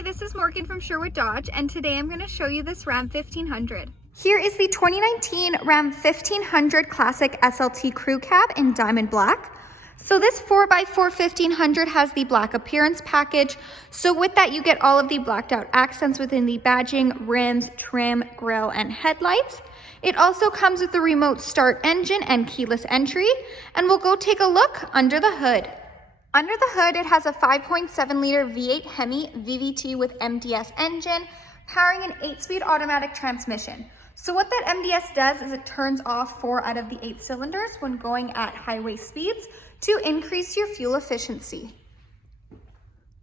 Hi, this is Morgan from Sherwood Dodge, and today I'm going to show you this Ram 1500. Here is the 2019 Ram 1500 Classic SLT Crew Cab in diamond black. So this 4x4 1500 has the black appearance package. So with that, you get all of the blacked out accents within the badging, rims, trim, grille, and headlights. It also comes with the remote start engine and keyless entry, and we'll go take a look under the hood. Under the hood, it has a 5.7-liter V8 Hemi VVT with MDS engine, powering an 8-speed automatic transmission. So what that MDS does is it turns off 4 out of the 8 cylinders when going at highway speeds to increase your fuel efficiency.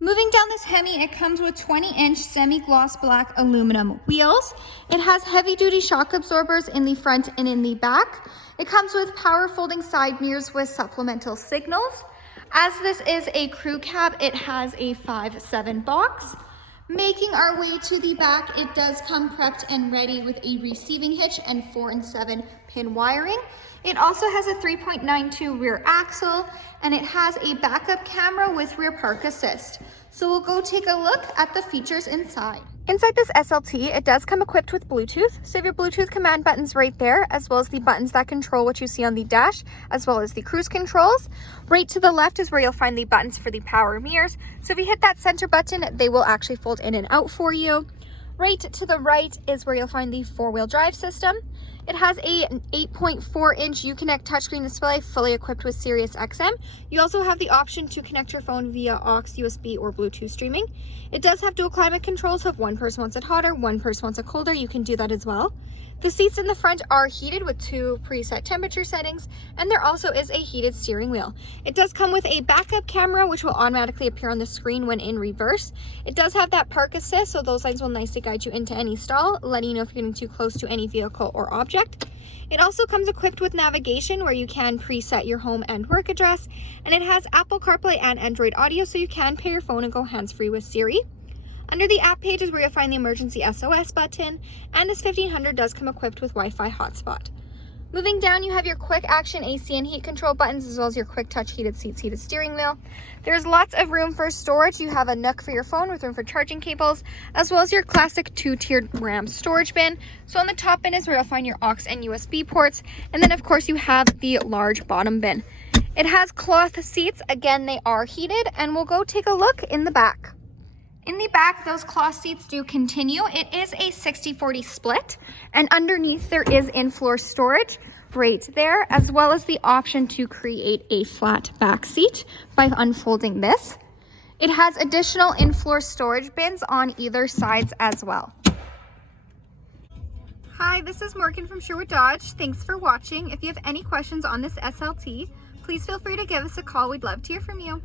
Moving down this Hemi, it comes with 20-inch semi-gloss black aluminum wheels. It has heavy-duty shock absorbers in the front and in the back. It comes with power folding side mirrors with supplemental signals. As this is a crew cab, it has a 5/7 box. Making our way to the back, it does come prepped and ready with a receiving hitch and 4 and 7 pin wiring. It also has a 3.92 rear axle, and it has a backup camera with rear park assist. So we'll go take a look at the features inside. Inside this SLT, it does come equipped with Bluetooth. So you have your Bluetooth command buttons right there, as well as the buttons that control what you see on the dash, as well as the cruise controls. Right to the left is where you'll find the buttons for the power mirrors. So if you hit that center button, they will actually fold in and out for you. Right to the right is where you'll find the 4-wheel drive system. It has an 8.4-inch Uconnect touchscreen display fully equipped with Sirius XM. You also have the option to connect your phone via aux, USB, or Bluetooth streaming. It does have dual climate control, so if one person wants it hotter, one person wants it colder, you can do that as well. The seats in the front are heated with 2 preset temperature settings, and there also is a heated steering wheel. It does come with a backup camera, which will automatically appear on the screen when in reverse. It does have that park assist, so those lights will nicely guide you into any stall, letting you know if you're getting too close to any vehicle or object. It also comes equipped with navigation, where you can preset your home and work address, and it has Apple Carplay and Android Audio, so you can pair your phone and go hands-free with Siri. Under the app page is where you'll find the emergency SOS button, and this 1500 does come equipped with Wi-Fi hotspot. Moving down, you have your quick action AC and heat control buttons, as well as your quick touch heated seats, heated steering wheel. There's lots of room for storage. You have a nook for your phone with room for charging cables, as well as your classic 2-tiered RAM storage bin. So on the top bin is where you'll find your aux and USB ports, and then of course you have the large bottom bin. It has cloth seats. Again, they are heated, and we'll go take a look in the back. In the back, those cloth seats do continue. It is a 60-40 split, and underneath there is in-floor storage right there, as well as the option to create a flat back seat by unfolding this. It has additional in-floor storage bins on either sides as well. Hi, this is Morgan from Sherwood Dodge. Thanks for watching. If you have any questions on this SLT, please feel free to give us a call. We'd love to hear from you.